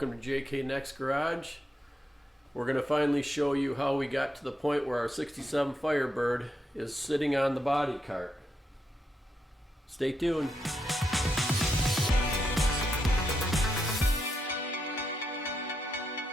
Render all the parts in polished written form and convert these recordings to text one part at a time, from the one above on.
welcome to JK Next Garage. We're going to finally show you how we got to the point where our 67 Firebird is sitting on the body cart. Stay tuned.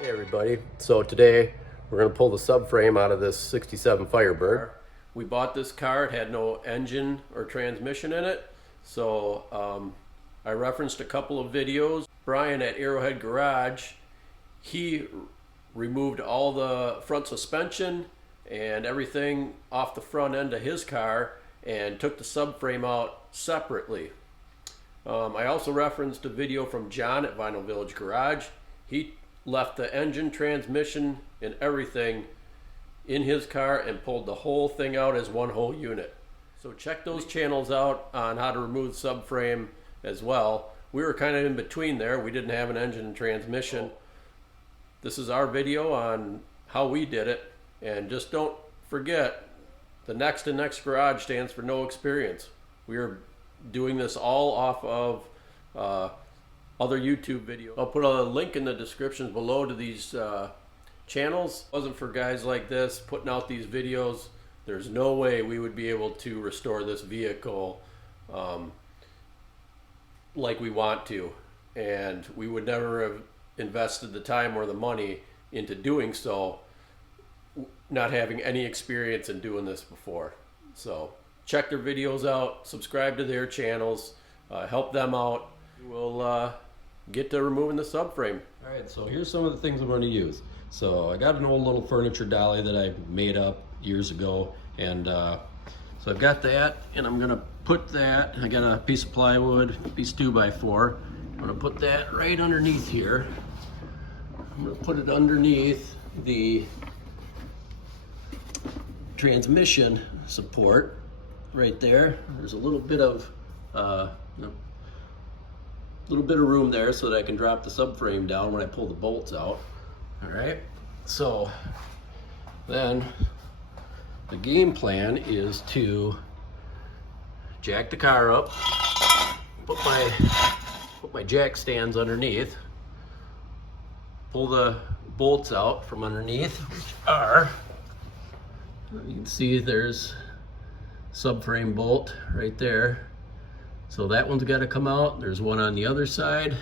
Hey everybody, so today we're going to pull the subframe out of this 67 Firebird. We bought this car, it had no engine or transmission in it, so I referenced a couple of videos. Brian at Arrowhead Garage, he removed all the front suspension and everything off the front end of his car and took the subframe out separately. I also referenced a video from John at Vinyl Village Garage. He left the engine, transmission, and everything in his car and pulled the whole thing out as one whole unit. So check those channels out on how to remove the subframe as well. We were kind of in between there. We didn't have an engine and transmission. This is our video on how we did it. And just don't forget, the Next and Next Garage stands for no experience. We are doing this all off of other YouTube videos. I'll put a link in the descriptions below to these channels. If it wasn't for guys like this putting out these videos, there's no way we would be able to restore this vehicle like we want to, and we would never have invested the time or the money into doing so, not having any experience in doing this before. So check their videos out, subscribe to their channels, help them out. We'll get to removing the subframe. All right, so here's some of the things I'm going to use. So I got an old little furniture dolly that I made up years ago, and so I've got that, and I'm gonna put that, I got a piece of plywood, piece 2x4. I'm gonna put that right underneath here. I'm gonna put it underneath the transmission support right there. There's a little bit of room there so that I can drop the subframe down when I pull the bolts out. All right, so then the game plan is to jack the car up, put my jack stands underneath, pull the bolts out from underneath, which are, you can see there's subframe bolt right there. So that one's got to come out. There's one on the other side,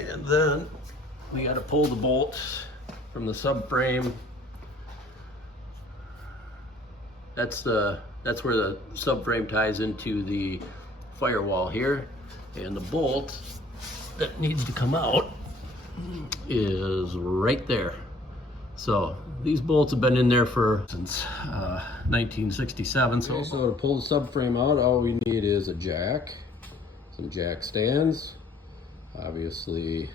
and then we got to pull the bolts from the subframe. That's where the subframe ties into the firewall here, and the bolt that needs to come out is right there. So these bolts have been in there since 1967. So to pull the subframe out, all we need is a jack, some jack stands, obviously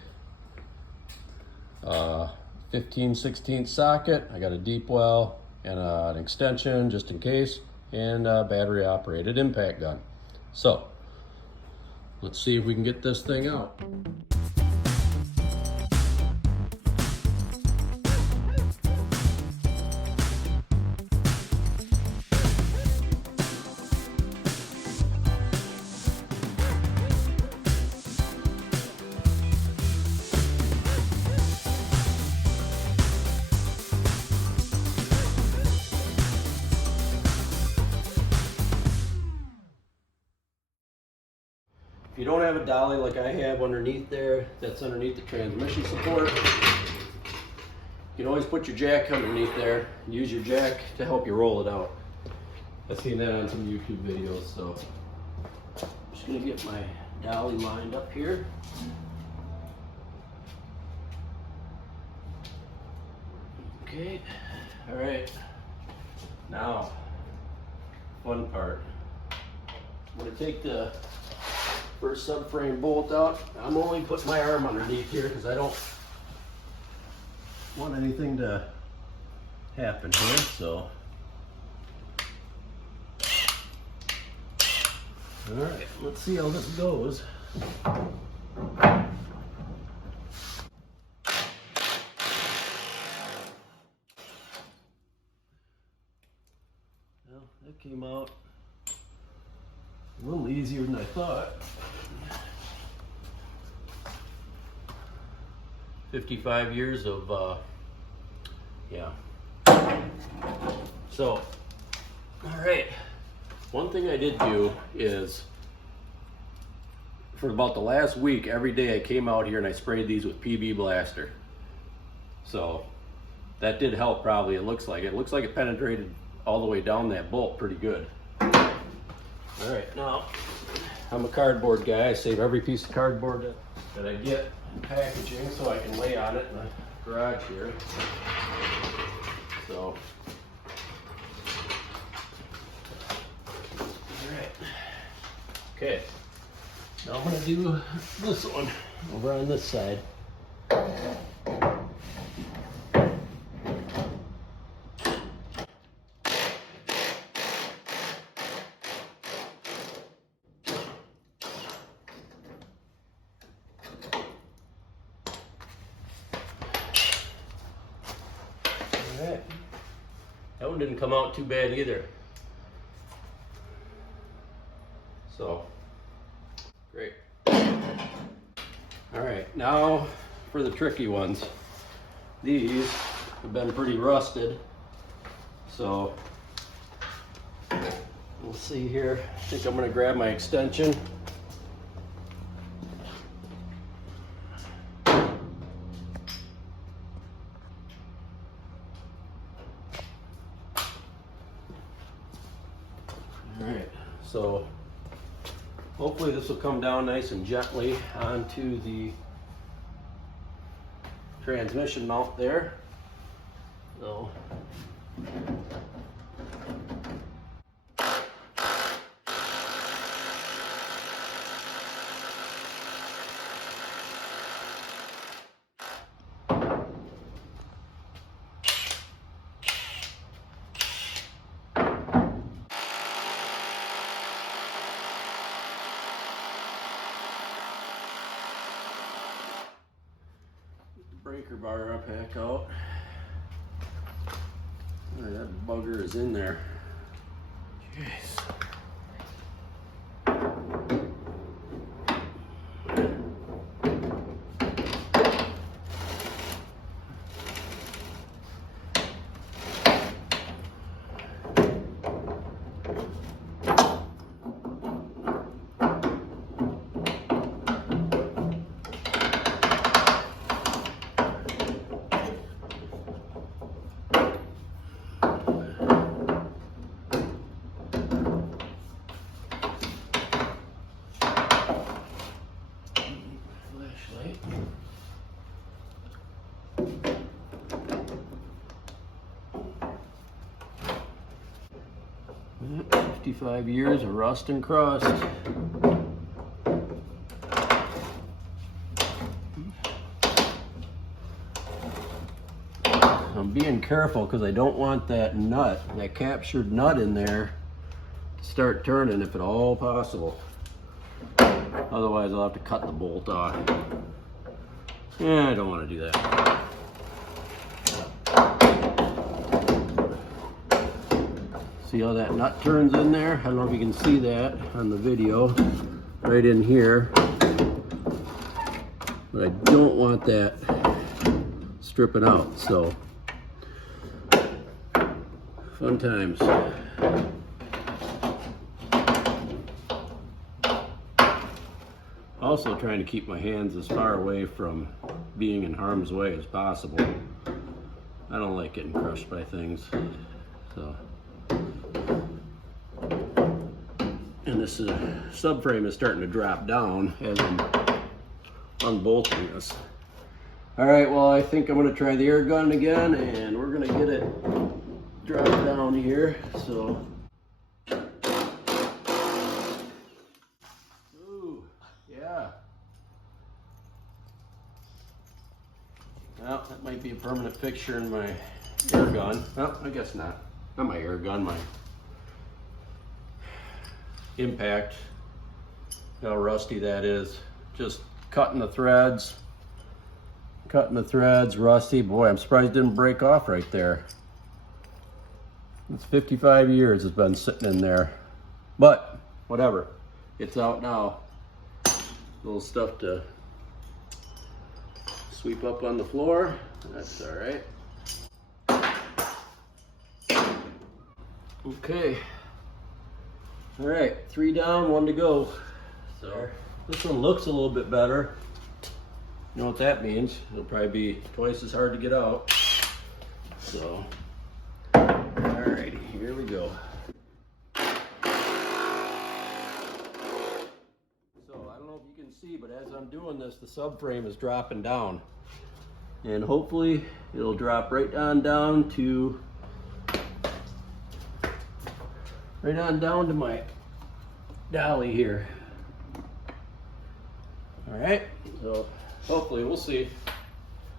15/16 socket. I got a deep well and an extension just in case, and a battery operated impact gun. So let's see if we can get this thing out. If you don't have a dolly like I have underneath there, that's underneath the transmission support, you can always put your jack underneath there. Use your jack to help you roll it out. I've seen that on some YouTube videos, so I'm just gonna get my dolly lined up here. Okay, all right, now, fun part. I'm gonna take the first subframe bolt out. I'm only putting my arm underneath here because I don't want anything to happen here, so. All right, let's see how this goes. Well, that came out a little easier than I thought. 55 years of, yeah. So, all right. One thing I did do is, for about the last week, every day I came out here and I sprayed these with PB Blaster. So that did help probably, it looks like. It looks like it penetrated all the way down that bolt pretty good. All right, now, I'm a cardboard guy. I save every piece of cardboard that I get in packaging so I can lay on it in the garage here. So, all right. Okay, now I'm gonna do this one over on this side. Alright, that one didn't come out too bad either. So, great. Alright, now for the tricky ones. These have been pretty rusted. So, we'll see here. I think I'm going to grab my extension. Alright, so hopefully this will come down nice and gently onto the transmission mount there. So, breaker bar up back out. Oh, that bugger is in there. Jeez. Flashlight. 55 years of rust and crust. I'm being careful because I don't want that nut, that captured nut in there, to start turning if at all possible. Otherwise I'll have to cut the bolt off. Yeah, I don't want to do that. See how that nut turns in there? I don't know if you can see that on the video, right in here. But I don't want that stripping out, so fun times. Also trying to keep my hands as far away from being in harm's way as possible. I don't like getting crushed by things. So, and this subframe is starting to drop down as I'm unbolting this. All right, well, I think I'm gonna try the air gun again, and we're gonna get it dropped down here. So, ooh, yeah. Well, that might be a permanent fixture in my air gun. Well, I guess not. Not my air gun, my impact. How rusty that is. Just cutting the threads, rusty. Boy, I'm surprised it didn't break off right there. It's 55 years it's been sitting in there. But, whatever. It's out now. Little stuff to sweep up on the floor. That's all right. Okay. All right, 3 down, 1 to go. So this one looks a little bit better. You know what that means? It'll probably be twice as hard to get out. So, alrighty, here we go. So I don't know if you can see, but as I'm doing this, the subframe is dropping down. And hopefully it'll drop right on down to my dolly here. All right, so hopefully we'll see.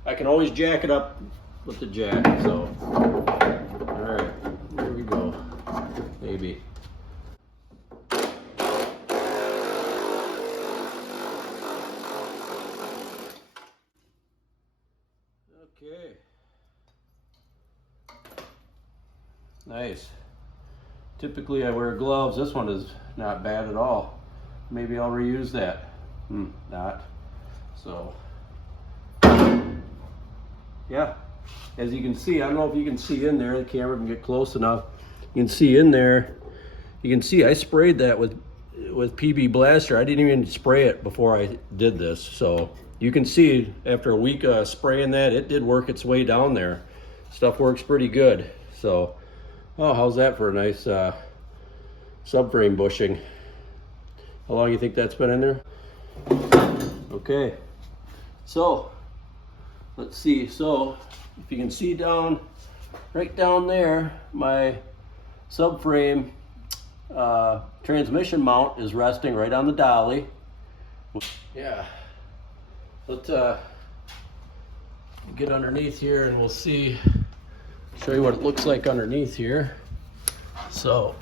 I can always jack it up with the jack, so. All right, here we go, maybe. Okay. Nice. Typically I wear gloves. This one is not bad at all. Maybe I'll reuse that. Not. So, yeah. As you can see, I don't know if you can see in there, the camera can get close enough. You can see in there, you can see I sprayed that with PB Blaster. I didn't even spray it before I did this. So you can see after a week spraying that, it did work its way down there. Stuff works pretty good. So, oh, how's that for a nice subframe bushing? How long do you think that's been in there? Okay, so let's see. So if you can see right down there, my subframe transmission mount is resting right on the dolly. Yeah, let's get underneath here and we'll show you what it looks like underneath here. So,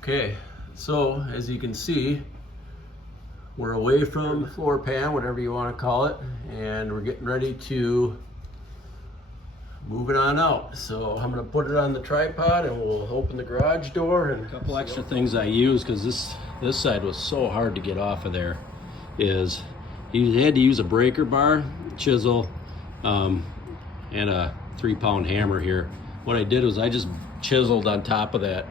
okay, so as you can see, we're away from the floor pan, whatever you want to call it, and we're getting ready to move it on out. So I'm going to put it on the tripod and we'll open the garage door. And a couple extra things I use, because this side was so hard to get off of there, is you had to use a breaker bar, chisel, and a 3-pound hammer here. What I did was I just chiseled on top of that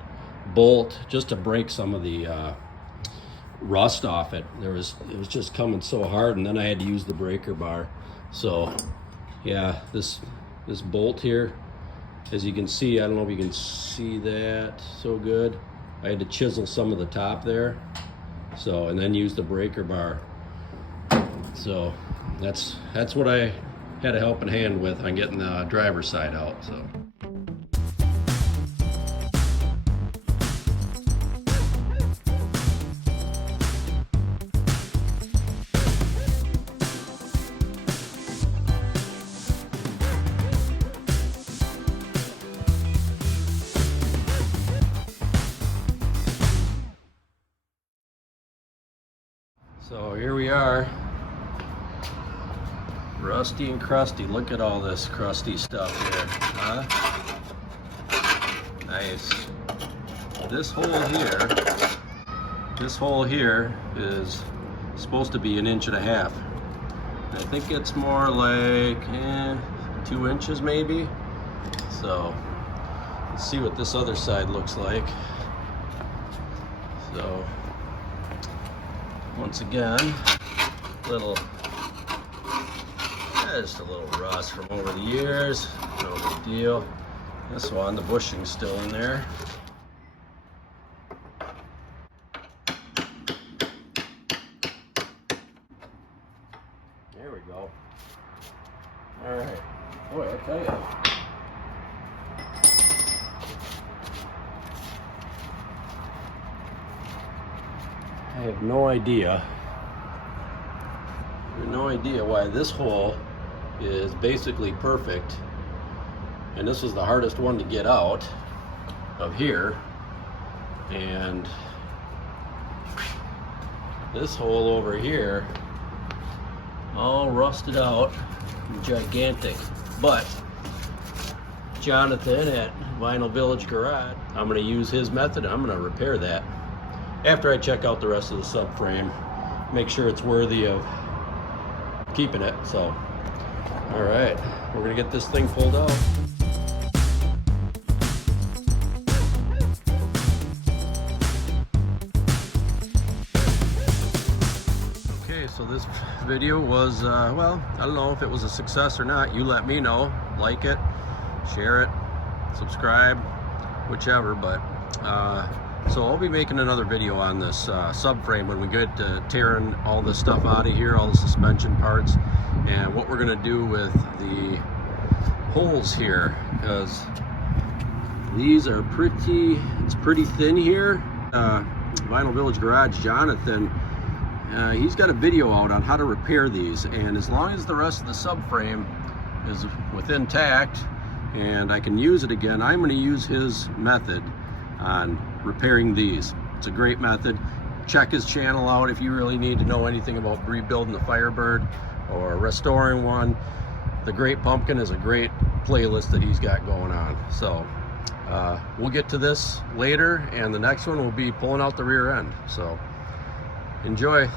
bolt just to break some of the rust off it. It was just coming so hard, and then I had to use the breaker bar. So yeah, this bolt here, as you can see, I don't know if you can see that so good. I had to chisel some of the top there, so, and then use the breaker bar. So that's what I had a helping hand with on getting the driver's side out. So. So here we are, rusty and crusty. Look at all this crusty stuff here, huh? Nice. This hole here is supposed to be 1.5 inches. I think it's more like 2 inches maybe. So let's see what this other side looks like. So once again, just a little rust from over the years, no big deal. This one, the bushing's still in there. There we go. All right, boy, I tell you. I have no idea why this hole is basically perfect, and this was the hardest one to get out of here, and this hole over here all rusted out, gigantic. But Jonathan at Vinyl Village Garage, I'm going to use his method. I'm going to repair that after I check out the rest of the subframe, make sure it's worthy of keeping it. So All right, we're gonna get this thing pulled out. Okay, so this video was, well, I don't know if it was a success or not. You let me know. Like it, share it, subscribe, whichever. But so I'll be making another video on this subframe when we get to tearing all this stuff out of here, all the suspension parts, and what we're gonna do with the holes here, because these are it's pretty thin here. Vinyl Village Garage Jonathan, he's got a video out on how to repair these, and as long as the rest of the subframe is within intact and I can use it again, I'm going to use his method on repairing these. It's a great method. Check his channel out if you really need to know anything about rebuilding the Firebird or restoring one. The Great Pumpkin is a great playlist that he's got going on. So we'll get to this later, and the next one will be pulling out the rear end. So enjoy.